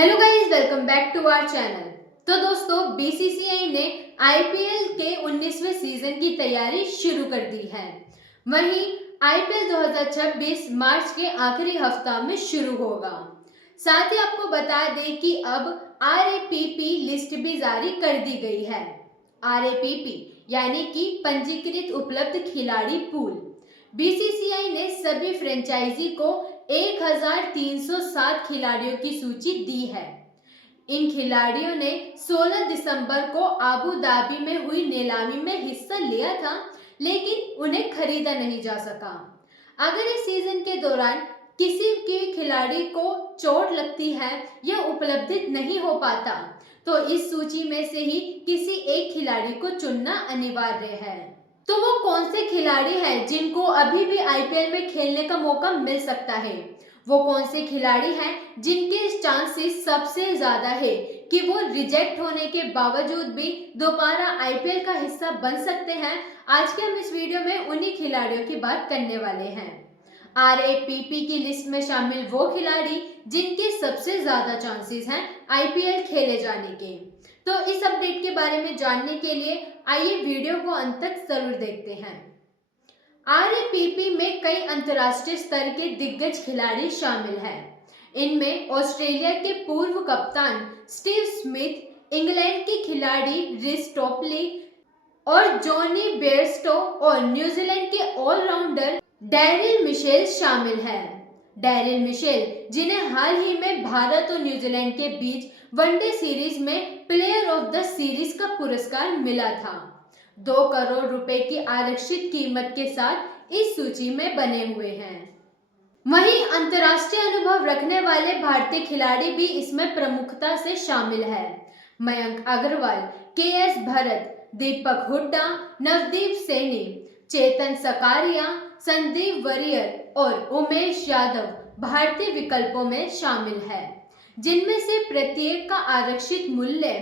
Hello guys, welcome back to our channel. तो दोस्तों, BCCI ने आईपीएल के 19वें सीजन की तैयारी शुरू कर दी है। वहीं आईपीएल 2026 मार्च के आखिरी हफ्ता में शुरू होगा। साथ ही आपको बता दें कि अब आरएपीपी लिस्ट भी जारी कर दी गई है। आरएपीपी यानी कि पंजीकृत उपलब्ध खिलाड़ी पूल। बीसीसीआई ने सभी फ्रेंचाइजी को 1307 खिलाड़ियों की सूची दी है। इन खिलाड़ियों ने 16 दिसंबर को आबू धाबी में हुई नीलामी में हिस्सा लिया था, लेकिन उन्हें खरीदा नहीं जा सका। अगर इस सीजन के दौरान किसी के खिलाड़ी को चोट लगती है या उपलब्ध नहीं हो पाता, तो इस सूची में से ही किसी एक खिलाड़ी को चुनना अनिवार्य है। तो वो कौन से खिलाड़ी हैं जिनको अभी भी आईपीएल में खेलने का मौका मिल सकता है? वो कौन से खिलाड़ी हैं जिनके चांसेस सबसे ज्यादा है कि वो रिजेक्ट होने के बावजूद भी दोबारा आईपीएल का हिस्सा बन सकते हैं? आज के हम इस वीडियो में उन्हीं खिलाड़ियों की बात करने वाले हैं। आरएपीपी की लिस्ट में शामिल वो खिलाड़ी जिनके सबसे ज्यादा चांसेस हैं आईपीएल खेले जाने के। तो इस अपडेट के बारे में जानने के लिए आइए वीडियो को अंत तक जरूर देखते हैं। आरएपीपी में कई अंतर्राष्ट्रीय स्तर के दिग्गज खिलाड़ी शामिल हैं। इनमें ऑस्ट्रेलिया के पूर्व कप्तान स्टीव स्मिथ, इंग्लैंड के खिलाड़ी रिस टॉपली और जॉनी बेयरस्टो और न्यूजीलैंड के ऑलराउंडर डैरिल मिशेल शामिल हैं। डैरिल मिशेल, जिन्हें हाल ही में भारत और न्यूजीलैंड के बीच वनडे सीरीज में प्लेयर ऑफ द सीरीज का पुरस्कार मिला था। 2 करोड़ रुपए की आरक्षित कीमत के साथ इस सूची में बने हुए हैं। वहीं अंतर्राष्ट्रीय अनुभव रखने वाले भारतीय खिलाड़ी भी इसमें प्रमुखता से शामिल है। मयंक अग्रवाल, केएस भरत, दीपक हुड्डा, नवदीप सैनी, चेतन सकारिया, संदीप वरियर और उमेश यादव भारतीय विकल्पों में शामिल है, जिनमें से प्रत्येक का आरक्षित मूल्य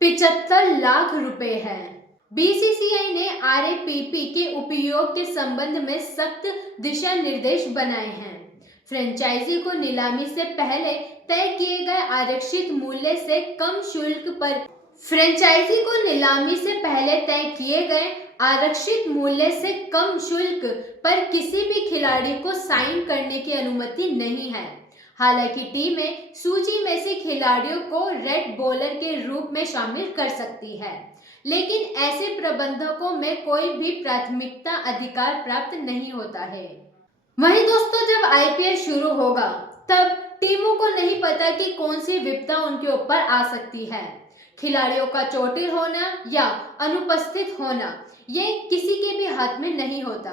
75 लाख रुपए है। बीसीसीआई ने आरएपीपी के उपयोग के संबंध में सख्त दिशा निर्देश बनाए हैं। फ्रेंचाइजी को नीलामी से पहले तय किए गए आरक्षित मूल्य से कम शुल्क पर फ्रेंचाइजी को नीलामी से पहले तय किए गए आरक्षित मूल्य से कम शुल्क पर किसी भी खिलाड़ी को साइन करने की अनुमति नहीं है। हालांकि टीमें सूची में से खिलाड़ियों को रेड बॉलर के रूप में शामिल कर सकती है, लेकिन ऐसे प्रबंधकों में कोई भी प्राथमिकता अधिकार प्राप्त नहीं होता है। वहीं दोस्तों, जब आईपीएल शुरू होगा तब टीमों को नहीं पता कि कौन सी विपदा उनके ऊपर आ सकती है। खिलाड़ियों का चोटिल होना या अनुपस्थित होना ये किसी के भी हाथ में नहीं होता।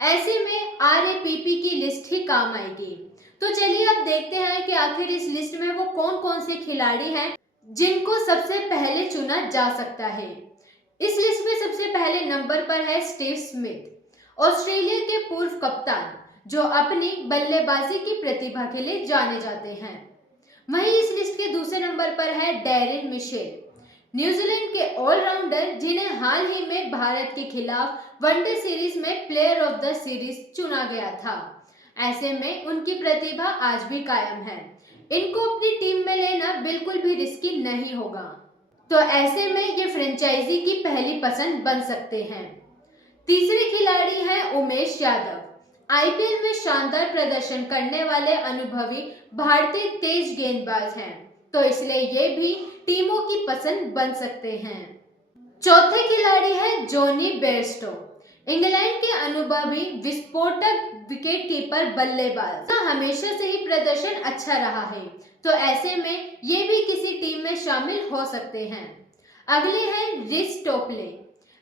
ऐसे में आरएपीपी की लिस्ट ही काम आएगी। तो चलिए अब देखते हैं कि आखिर इस लिस्ट में वो कौन कौन से खिलाड़ी हैं जिनको सबसे पहले चुना जा सकता है। इस लिस्ट में सबसे पहले नंबर पर है स्टीव स्मिथ, ऑस्ट्रेलिया के पूर्व कप्तान, जो अपनी बल्लेबाजी की प्रतिभा के लिए जाने जाते हैं। वहीं इस लिस्ट के दूसरे नंबर पर है डैरिल मिशेल, न्यूजीलैंड के ऑलराउंडर, जिन्हें हाल ही में भारत के खिलाफ वनडे सीरीज में प्लेयर ऑफ द सीरीज चुना गया था। ऐसे में उनकी प्रतिभा आज भी कायम है। इनको अपनी टीम में लेना बिल्कुल भी रिस्की नहीं होगा, तो ऐसे में ये फ्रेंचाइजी की पहली पसंद बन सकते हैं। तीसरे खिलाड़ी हैं उमेश यादव। आईपीएल में शानदार प्रदर्शन करने वाले अनुभवी भारतीय तेज गेंदबाज हैं, तो इसलिए ये भी टीमों की पसंद बन सकते हैं। चौथे खिलाड़ी है जॉनी बेयरस्टो, इंग्लैंड के अनुभवी विस्फोटक विकेटकीपर बल्लेबाज। हमेशा से ही प्रदर्शन अच्छा रहा है, तो ऐसे में ये भी किसी टीम में शामिल हो सकते हैं। अगले हैं रिस टॉपले,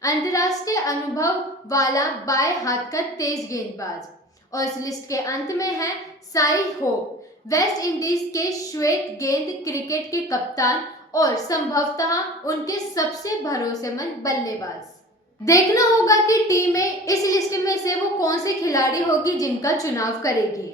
अंतर्राष्ट्रीय अनुभव वाला बाएं हाथ का तेज गेंदबाज। और इस लिस्ट के अंत में है साई होप, वेस्ट इंडीज के श्वेत गेंद क्रिकेट के कप्तान और संभवतः उनके सबसे भरोसेमंद बल्लेबाज। देखना होगा कि टीमें इस लिस्ट में से वो कौन से खिलाड़ी होगी जिनका चुनाव करेगी।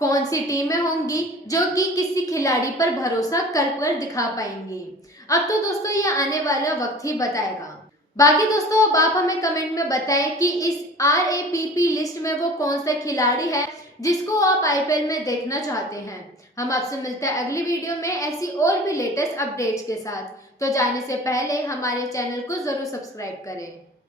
कौन सी टीमें होंगी जो कि किसी खिलाड़ी पर भरोसा कर दिखा पाएंगी। अब तो दोस्तों ये आने वाला वक्त ही बताएगा। बाकी दोस्तों, अब आप हमें कमेंट में बताएं कि इस आरएपीपी लिस्ट में वो कौन सा खिलाड़ी है जिसको आप आईपीएल में देखना चाहते हैं। हम आपसे मिलते हैं अगली वीडियो में ऐसी और भी लेटेस्ट अपडेट्स के साथ। तो जाने से पहले हमारे चैनल को जरूर सब्सक्राइब करें।